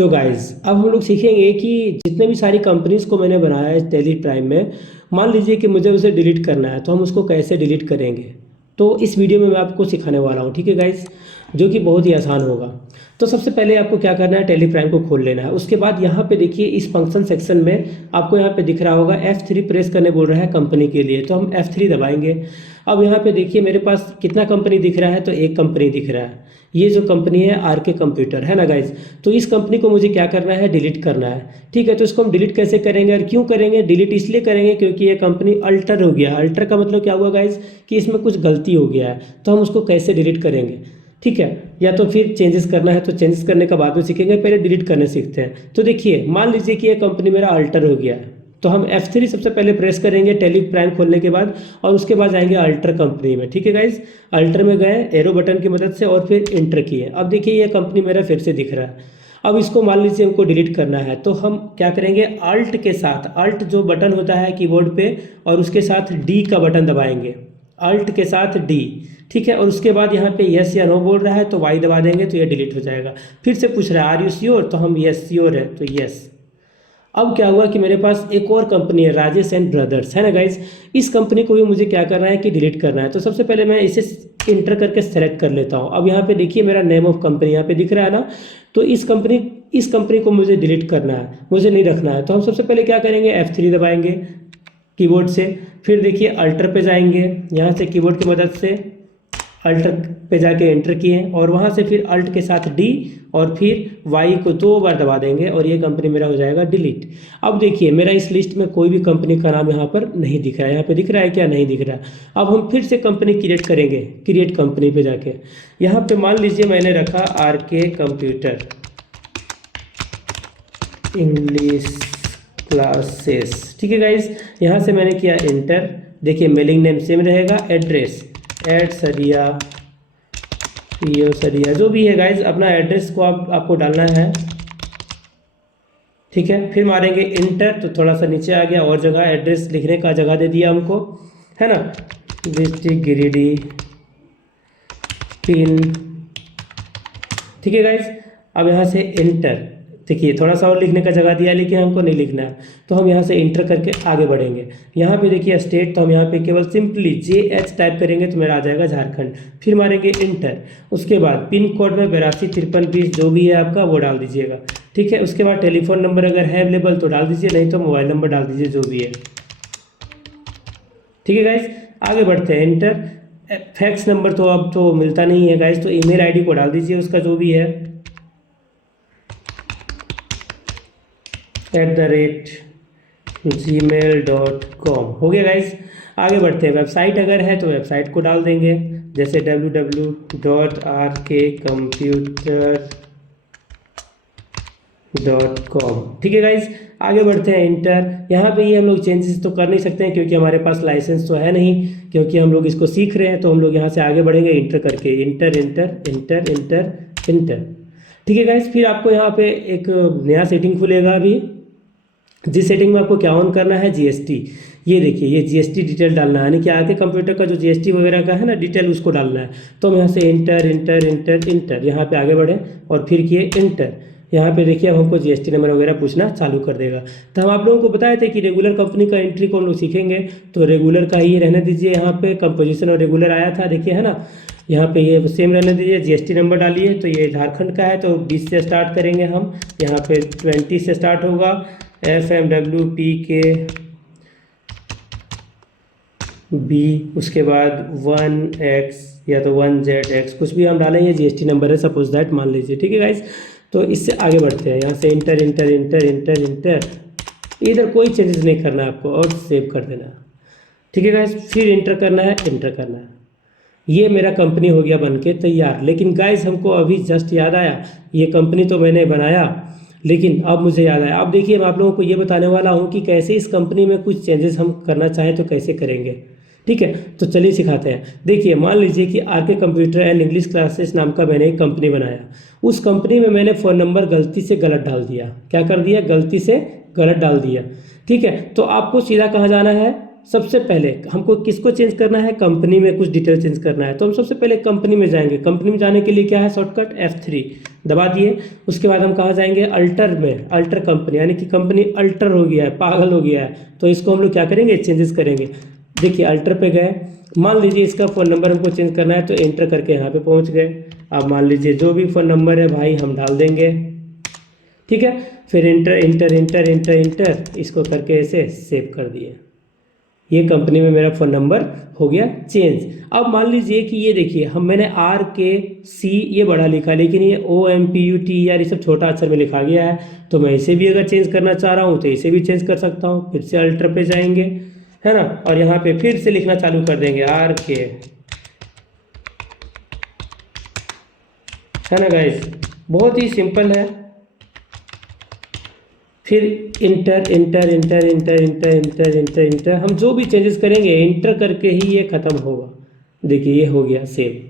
तो गाइस अब हम लोग सीखेंगे कि जितने भी सारी कंपनीज को मैंने बनाया है टेली प्राइम में, मान लीजिए कि मुझे उसे डिलीट करना है तो हम उसको कैसे डिलीट करेंगे। तो इस वीडियो में मैं आपको सिखाने वाला हूँ, ठीक है गाइस, जो कि बहुत ही आसान होगा। तो सबसे पहले आपको क्या करना है, टेली प्राइम को खोल लेना है। उसके बाद यहाँ पे देखिए इस फंक्शन सेक्शन में आपको यहाँ पे दिख रहा होगा F3 प्रेस करने बोल रहा है कंपनी के लिए, तो हम F3 दबाएंगे। अब यहाँ पे देखिए मेरे पास कितना कंपनी दिख रहा है, तो एक कंपनी दिख रहा है। ये जो कंपनी है RK कंप्यूटर है ना गाइज। तो इस कंपनी को मुझे क्या करना है, डिलीट करना है। ठीक है, तो इसको हम डिलीट कैसे करेंगे और क्यों करेंगे? डिलीट इसलिए करेंगे क्योंकि ये कंपनी अल्टर हो गया। अल्टर का मतलब क्या हुआ गाइज, कि इसमें कुछ गलती हो गया है। तो हम उसको कैसे डिलीट करेंगे, ठीक है, या तो फिर चेंजेस करना है तो चेंजेस करने का बाद में सीखेंगे, पहले डिलीट करने सीखते हैं। तो देखिए मान लीजिए कि ये कंपनी मेरा अल्टर हो गया है, तो हम F3 सबसे पहले प्रेस करेंगे टेली प्राइम खोलने के बाद, और उसके बाद जाएंगे अल्टर कंपनी में। ठीक है गाइज, अल्टर में गए एरो बटन की मदद से और फिर इंटर किए। अब देखिए ये कंपनी मेरा फिर से दिख रहा है। अब इसको मान लीजिए हमको डिलीट करना है, तो हम क्या करेंगे, अल्ट के साथ, अल्ट जो बटन होता है कीबोर्ड पे, और उसके साथ डी का बटन दबाएंगे, अल्ट के साथ डी। ठीक है, और उसके बाद यहाँ पे यस या नो बोल रहा है तो वाई दबा देंगे तो ये डिलीट हो जाएगा। फिर से पूछ रहा है आर यू श्योर, तो हम यस श्योर है तो यस। अब क्या हुआ कि मेरे पास एक और कंपनी है राजेश एंड ब्रदर्स, है ना गाइज। इस कंपनी को भी मुझे क्या करना है कि डिलीट करना है। तो सबसे पहले मैं इसे इंटर करके सेलेक्ट कर लेता हूँ। अब यहाँ पे देखिए मेरा नेम ऑफ कंपनी यहाँ पे दिख रहा है ना। तो इस कंपनी को मुझे डिलीट करना है, मुझे नहीं रखना है। तो हम सबसे पहले क्या करेंगे, F3 दबाएंगे कीबोर्ड से। फिर देखिए अल्टर पे जाएंगे, यहाँ से कीबोर्ड की मदद से अल्टर पे जाके एंटर किए, और वहाँ से फिर अल्ट के साथ डी, और फिर वाई को 2 बार दबा देंगे और ये कंपनी मेरा हो जाएगा डिलीट। अब देखिए मेरा इस लिस्ट में कोई भी कंपनी का नाम यहाँ पर नहीं दिख रहा है। यहाँ पे दिख रहा है क्या? नहीं दिख रहा है। अब हम फिर से कंपनी क्रिएट करेंगे, क्रिएट कंपनी पे जाके यहाँ पे मान लीजिए मैंने रखा RK कंप्यूटर इंग्लिश क्लासेस। ठीक है गाइज, यहाँ से मैंने किया एंटर। देखिए मेलिंग नेम सेम रहेगा, एड्रेस एड सरिया, सरिया जो भी है गाइज, अपना एड्रेस को आपको डालना है। ठीक है, फिर मारेंगे इंटर तो थोड़ा सा नीचे आ गया और जगह एड्रेस लिखने का जगह दे दिया हमको, है ना, डिस्ट्रिक्ट गिरिडीह, पिन। ठीक है गाइज, अब यहाँ से इंटर, देखिए थोड़ा सा और लिखने का जगह दिया लेकिन हमको नहीं लिखना है, तो हम यहाँ से इंटर करके आगे बढ़ेंगे। यहाँ पे देखिए स्टेट, तो हम यहाँ पे केवल सिंपली JH टाइप करेंगे तो मेरा आ जाएगा झारखंड। फिर मारेंगे इंटर, उसके बाद पिन कोड में 825320 जो भी है आपका वो डाल दीजिएगा। ठीक है, उसके बाद टेलीफोन नंबर अगर है अवेलेबल तो डाल दीजिए, नहीं तो मोबाइल नंबर डाल दीजिए जो भी है। ठीक है गाइज, आगे बढ़ते हैं। इंटर, फैक्स नंबर तो अब तो मिलता नहीं है गाइज, तो ईमेल ID को डाल दीजिए उसका जो भी है, @gmail.com। हो गया गाइज, आगे बढ़ते हैं। वेबसाइट अगर है तो वेबसाइट को डाल देंगे, जैसे www.rkcomputer.com। ठीक है गाइज, आगे बढ़ते हैं। इंटर, यहाँ पे ये हम लोग चेंजेस तो कर नहीं सकते हैं क्योंकि हमारे पास लाइसेंस तो है नहीं, क्योंकि हम लोग इसको सीख रहे हैं। तो हम लोग यहाँ से आगे बढ़ेंगे इंटर करके, inter inter inter inter inter. ठीक है गाइज, फिर आपको यहाँ पे एक नया सेटिंग खुलेगा अभी, जिस सेटिंग में आपको क्या ऑन करना है, GST। ये देखिए ये GST डिटेल डालना है, यानी कि आगे कंप्यूटर का जो GST वगैरह का है ना डिटेल, उसको डालना है। तो हम यहाँ से इंटर इंटर इंटर इंटर यहाँ पे आगे बढ़े और फिर किए इंटर। यहाँ पे देखिए अब हमको GST नंबर वगैरह पूछना चालू कर देगा। तो हम आप लोगों को बताए थे कि रेगुलर कंपनी का एंट्री को हम लोग सीखेंगे, तो रेगुलर का ही रहने दीजिए। यहाँ पे कंपोजिशन और रेगुलर आया था, देखिए है ना, यहाँ पे ये सेम रहने दीजिए। GST नंबर डालिए, तो ये झारखंड का है तो 20 से स्टार्ट करेंगे हम, यहाँ पे 20 से स्टार्ट होगा, FMWPKB, उसके बाद 1X या तो 1ZX कुछ भी हम डालेंगे, GST नंबर है सपोज दैट मान लीजिए। ठीक है गाइज, तो इससे आगे बढ़ते हैं। यहाँ से inter inter inter inter inter, इधर कोई चेंजेस नहीं करना है आपको और सेव कर देना है। ठीक है गाइज, फिर इंटर करना है, इंटर करना है। ये मेरा कंपनी हो गया बनके तैयार। लेकिन गाइज हमको अभी जस्ट याद आया, ये कंपनी तो मैंने बनाया लेकिन अब मुझे याद आया। अब देखिए मैं आप लोगों को ये बताने वाला हूँ कि कैसे इस कंपनी में कुछ चेंजेस हम करना चाहें तो कैसे करेंगे। ठीक है, तो चलिए सिखाते हैं। देखिए मान लीजिए कि RK computer and English classes नाम का मैंने एक कंपनी बनाया। उस कंपनी में मैंने फ़ोन नंबर गलती से गलत डाल दिया। क्या कर दिया? गलती से गलत डाल दिया। ठीक है, तो आपको सीधा कहाँ जाना है, सबसे पहले हमको किसको चेंज करना है, कंपनी में कुछ डिटेल चेंज करना है। तो हम सबसे पहले कंपनी में जाएंगे। कंपनी में जाने के लिए क्या है, शॉर्टकट F3 दबा दिए। उसके बाद हम कहाँ जाएंगे, अल्टर में, अल्टर कंपनी, यानी कि कंपनी अल्टर हो गया है, पागल हो गया है, तो इसको हम लोग क्या करेंगे, चेंजेस करेंगे। देखिए अल्टर पे गए, मान लीजिए इसका फ़ोन नंबर हमको चेंज करना है, तो एंटर करके यहाँ पे पहुँच गए। अब मान लीजिए जो भी फ़ोन नंबर है भाई हम डाल देंगे, ठीक है। फिर inter inter inter inter inter इसको करके ऐसे सेव कर दिए। ये कंपनी में मेरा फ़ोन नंबर हो गया चेंज। अब मान लीजिए कि ये देखिए मैंने RKC ये बड़ा लिखा, लेकिन ये OMPUT यार ये सब छोटा अक्षर में लिखा गया है। तो मैं इसे भी अगर चेंज करना चाह रहा हूँ तो इसे भी चेंज कर सकता हूँ। फिर से अल्टर पे जाएंगे, है ना, और यहाँ पे फिर से लिखना चालू कर देंगे RK, है ना गाइस, बहुत ही सिंपल है। फिर inter inter inter inter inter inter inter inter हम जो भी चेंजेस करेंगे इंटर करके ही ये ख़त्म होगा। देखिए ये हो गया सेव।